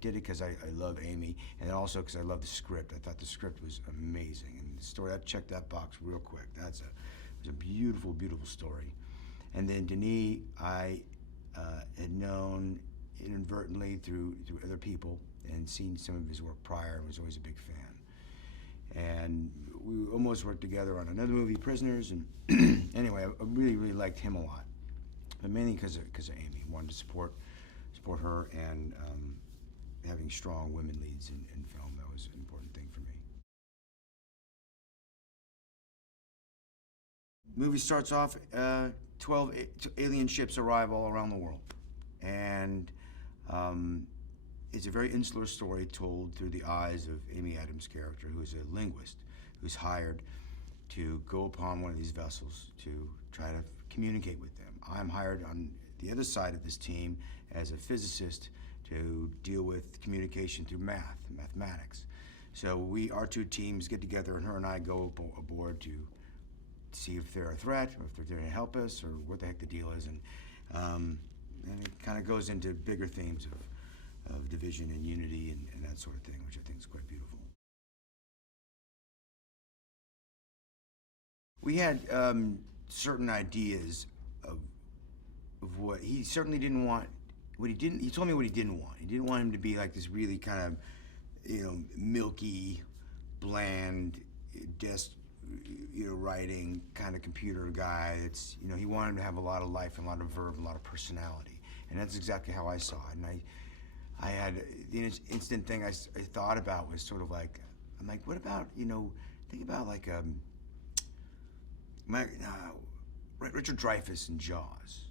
did it because I love Amy, and also because I love the script. I thought the script was amazing, and the story, that checked that box real quick. It was a beautiful, beautiful story. And then Denis, I had known inadvertently through other people and seen some of his work prior, and was always a big fan. And we almost worked together on another movie, Prisoners, and anyway, I really, really liked him a lot, but mainly because of Amy. Wanted to support her, and having strong women leads in film, that was an important thing for me. The movie starts off, 12 alien ships arrive all around the world, and it's a very insular story told through the eyes of Amy Adams' character, who is a linguist, who's hired to go upon one of these vessels to try to communicate with them. I'm hired on the other side of this team as a physicist to deal with communication through mathematics. So our two teams get together, and her and I go aboard to see if they're a threat, or if they're there to help us, or what the heck the deal is. And it kind of goes into bigger themes of division and unity and that sort of thing, which I think is quite beautiful. We had certain ideas of what he certainly didn't want. He told me what he didn't want. He didn't want him to be like this really kind of, milky, bland, desk, writing kind of computer guy. It's, he wanted him to have a lot of life, and a lot of verve, and a lot of personality. And that's exactly how I saw it. And I had, the instant thing I thought about was sort of like, I'm like, what about, think about like Richard Dreyfuss in Jaws,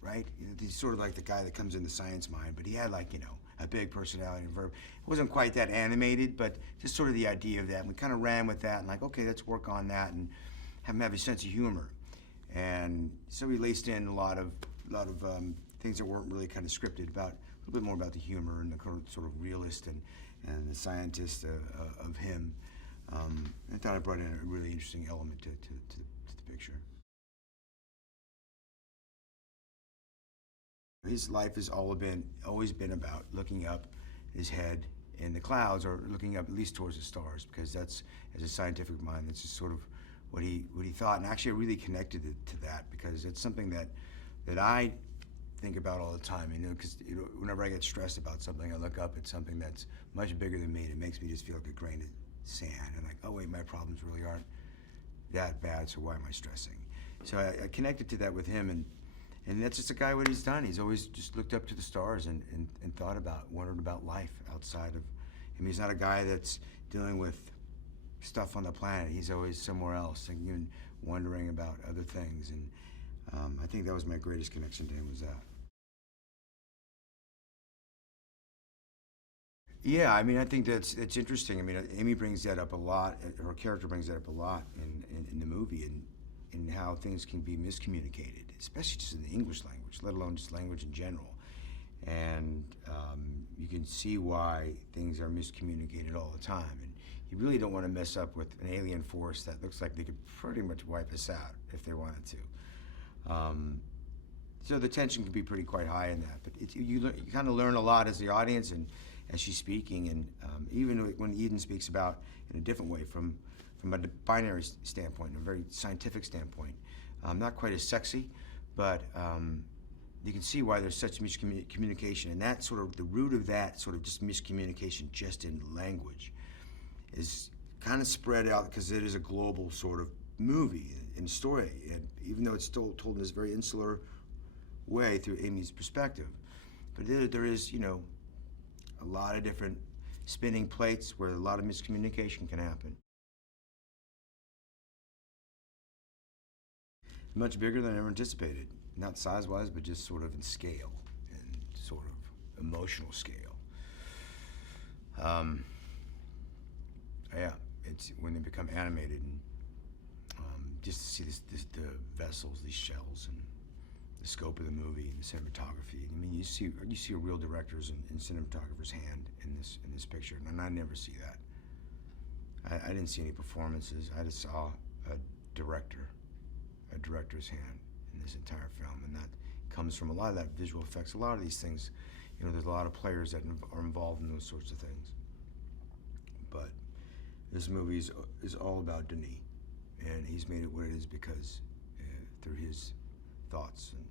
right? He's sort of like the guy that comes in the science mind, but he had like, a big personality and verve. It wasn't quite that animated, but just sort of the idea of that. And we kind of ran with that, and like, okay, let's work on that and have him have a sense of humor. And so we laced in a lot of things that weren't really kind of scripted, about a little bit more about the humor and the sort of realist and the scientist of him. I thought I brought in a really interesting element to the picture. His life has always been about looking up his head in the clouds, or looking up at least towards the stars, because that's, as a scientific mind, that's just sort of what he thought. And actually I really connected it to that, because it's something that I think about all the time, because whenever I get stressed about something, I look up at something that's much bigger than me, and it makes me just feel like a grain of sand, and like, oh wait, my problems really aren't that bad, so why am I stressing? So I connected to that with him, and that's just a guy, what he's done. He's always just looked up to the stars and wondered about life outside of him. He's not a guy that's dealing with stuff on the planet. He's always somewhere else, thinking and wondering about other things. And I think that was my greatest connection to him, was that. Yeah, I think that's interesting. Amy brings that up a lot. Her character brings that up a lot in the movie, and how things can be miscommunicated, especially just in the English language, let alone just language in general. And you can see why things are miscommunicated all the time. And you really don't want to mess up with an alien force that looks like they could pretty much wipe us out if they wanted to. So the tension can be quite high in that. But you kind of learn a lot as the audience, and as she's speaking, and even when Eden speaks about in a different way, from a binary standpoint, a very scientific standpoint, not quite as sexy, but you can see why there's such miscommunication, and that sort of, the root of that sort of just miscommunication just in language is kind of spread out, because it is a global sort of movie and story, and even though it's still told in this very insular way through Amy's perspective, but there is, a lot of different spinning plates where a lot of miscommunication can happen. Much bigger than I ever anticipated. Not size-wise, but just sort of in scale and sort of emotional scale. Yeah, it's when they become animated, and just to see the vessels, these shells, and the scope of the movie and the cinematography. You see a real director's and cinematographer's hand in this picture, and I never see that. I didn't see any performances. I just saw a director's hand in this entire film, and that comes from a lot of that visual effects. A lot of these things, you know, there's a lot of players that are involved in those sorts of things. But this movie is all about Denis, and he's made it what it is because through his thoughts and